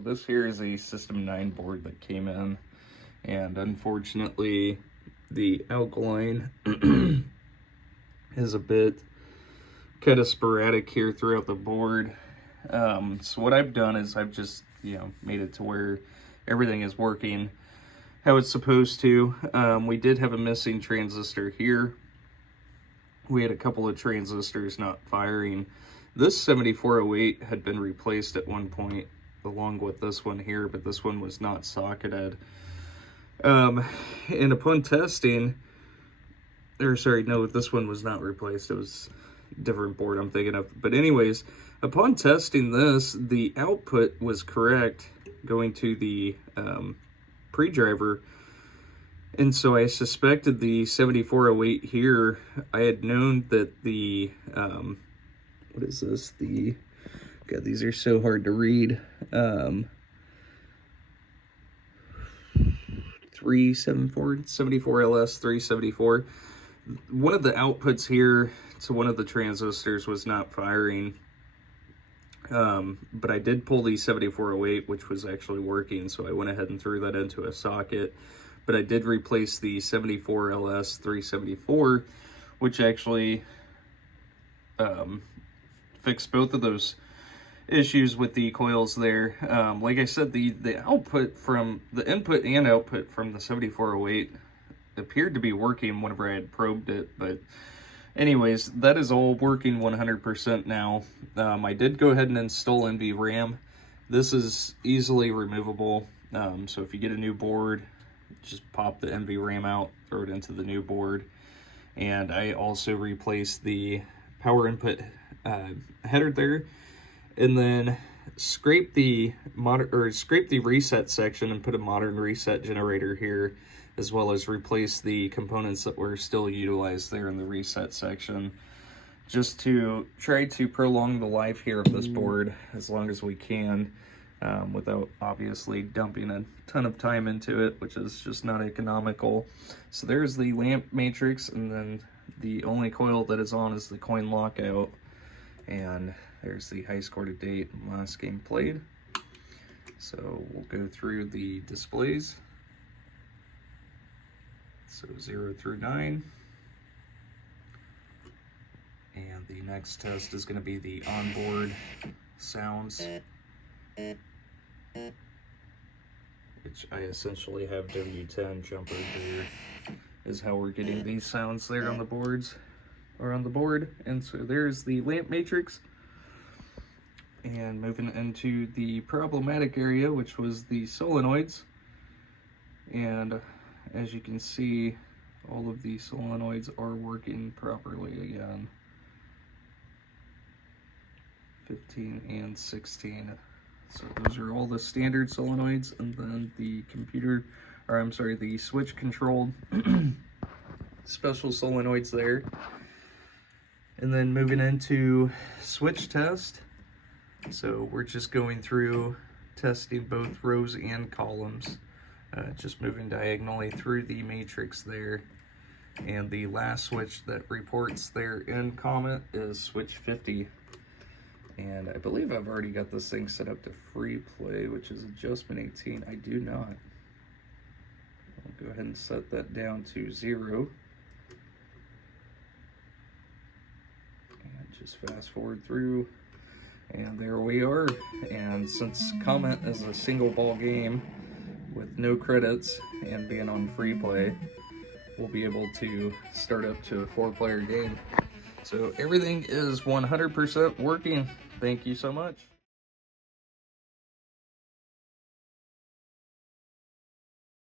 So this here is a System 9 board that came in, and unfortunately the alkaline is a bit kind of sporadic here throughout the board. So what I've done is I've just, made it to where everything is working how it's supposed to. We did have a missing transistor here. We had a couple of transistors not firing. This 7408 had been replaced at one point along with this one here, but this one was not socketed. And upon testing, this one was not replaced. It was a different board I'm thinking of. But anyways, upon testing this, the output was correct going to the pre-driver. And so I suspected the 7408 here. I had known that the, what is this? God, these are so hard to read. 74LS 374. One of the outputs here to one of the transistors was not firing. But I did pull the 7408, which was actually working, so I went ahead and threw that into a socket. But I did replace the 74LS 374, which actually fixed both of those issues with the coils there. Like I said, the output from the input and output from the 7408 appeared to be working whenever I had probed it, but anyways, that is all working 100% now. I did go ahead and install NVRAM. This is easily removable, so if you get a new board, just pop the NVRAM out, throw it into the new board. And I also replaced the power input header there, and then scrape the reset section and put a modern reset generator here, as well as replace the components that were still utilized there in the reset section, just to try to prolong the life here of this board as long as we can, without obviously dumping a ton of time into it, which is just not economical. So there's the lamp matrix, and then the only coil that is on is the coin lockout, and there's the high score to date and last game played. So we'll go through the displays. So 0 through 9. And the next test is going to be the onboard sounds, which I essentially have W10 jumper here, is how we're getting these sounds there on the boards, or on the board. And so there's the lamp matrix. And moving into the problematic area, which was the solenoids. And as you can see, all of the solenoids are working properly again. 15 and 16. So those are all the standard solenoids, and then the the switch controlled special solenoids there. And then moving into switch test. So we're just going through testing both rows and columns, just moving diagonally through the matrix there. And the last switch that reports there in comment is switch 50. And I believe I've already got this thing set up to free play, which is adjustment 18. I do not. I'll go ahead and set that down to 0. And just fast forward through. And there we are. And since comment is a single ball game with no credits and being on free play, we'll be able to start up to a 4-player game. So everything is 100% working. Thank you so much.